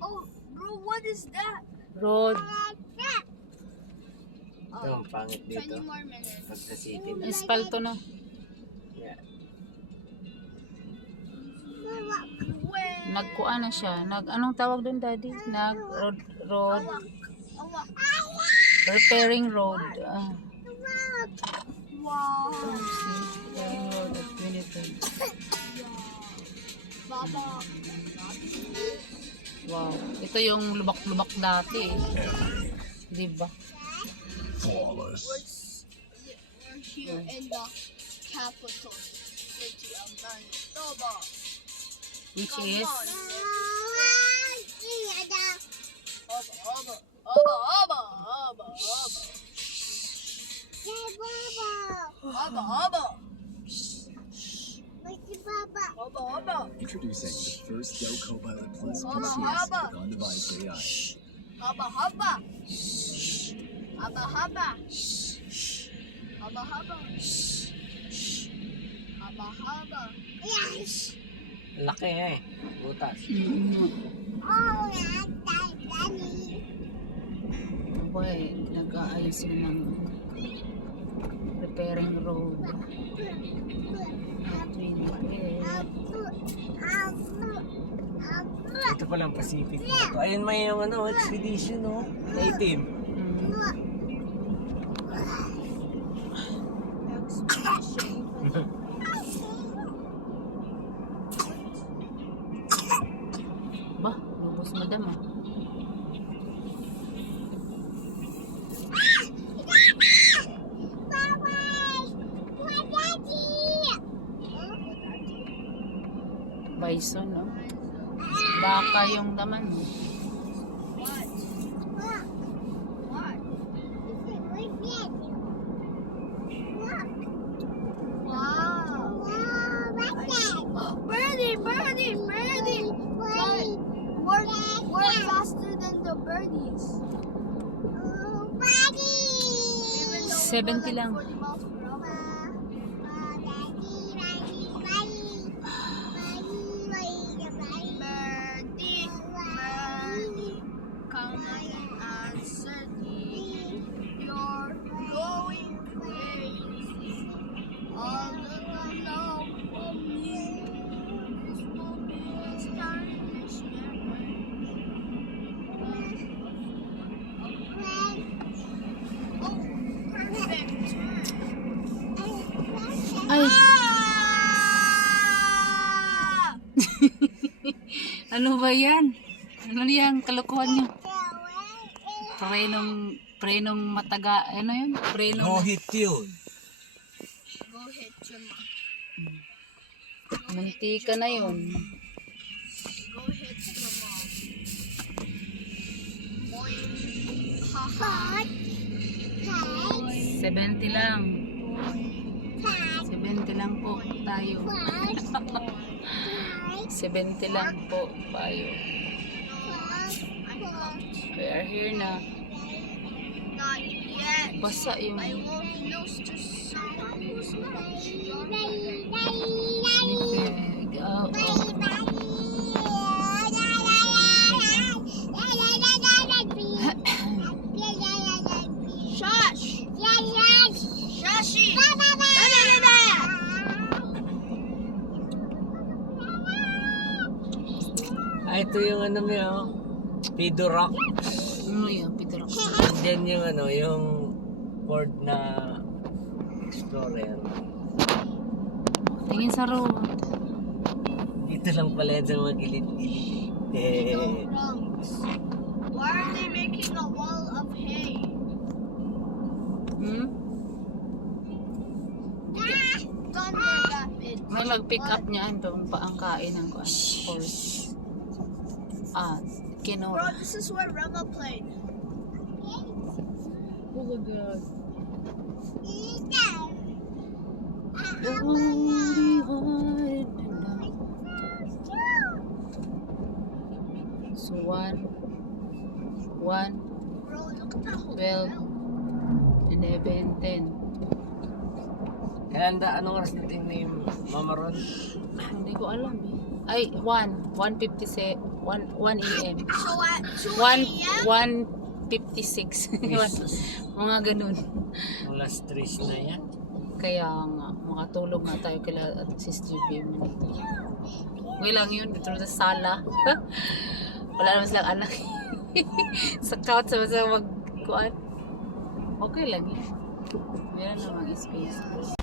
Oh, bro, what is that? Road. Ito, ang pangit 20 dito. more minutes. Pagka-city na. Espalto na. Yeah. Nagkuan na siya. Anong tawag doon, Daddy? Road. Awak. Repairing road. Wow. Repairing road at Winnipeg. Baba. Wow. Ito yung lubak-lubak dati. Diba? We're here in the capital city of Manitoba. Which is? Introducing the first Go Copilot Plus PCS with on-device AI. Haba haba. Haba haba. Haba haba. Haba haba. Yes. Laki eh. Butas. Boy, nag-aayos sila ng repairing road. At Winnipeg. Ito palang Pacific na ito. Ayun may yung ano, expedition no? 18. Ba, lubos madam ah. Bison, no? Baka yung laman. Birdie. We're faster than the birdies. 70 lang. 40 miles per hour. Birdie, come and certainly you're going crazy. All alone for me. This will be a stylish Oh, perfect turn. Ay! Ano ba yan? Ano yan? Kalukuhan nyo? Prenong mataga, ano yun? No hit yun. Go hit your mom. Mantika na yun. Go hit your mom. Boy. Haha. 70 lang. 70 lang po tayo. 70 lang po tayo. We are here na. Not yet. Basa yung I won't lose to someone who's much stronger. Winnipeg. Shush! Shushi! Ito yung ano mo yun. Pido Rock. Ano yun? Peter Rock. Diyan yung ano, yung Ford na Explorer. Tingin sa road. Dito lang pala yan sa mga gilid-gilid. No rungs. Why are they making a wall of hay? Thunder Rapids. May mag-pick up niya itong paangkain ng horse. Bro, Kinora. this is where Rema played. Oh my God. So 1, Bro, look at that whole 12, 11, 10. Kaya anong oras natin na yung Mama Ron? Hindi ko alam eh. Ay, 1:56 1 a.m. So at 2 1 a.m. 1:56 Jesus. mga ganun. Alas 3 na yan. Kaya nga makatulog nga tayo kila Sis GB manito. Okay lang yun dito sa sala. Wala naman silang anak. Sa couch sa mag kuan. Okay lang yun. Meron namang space.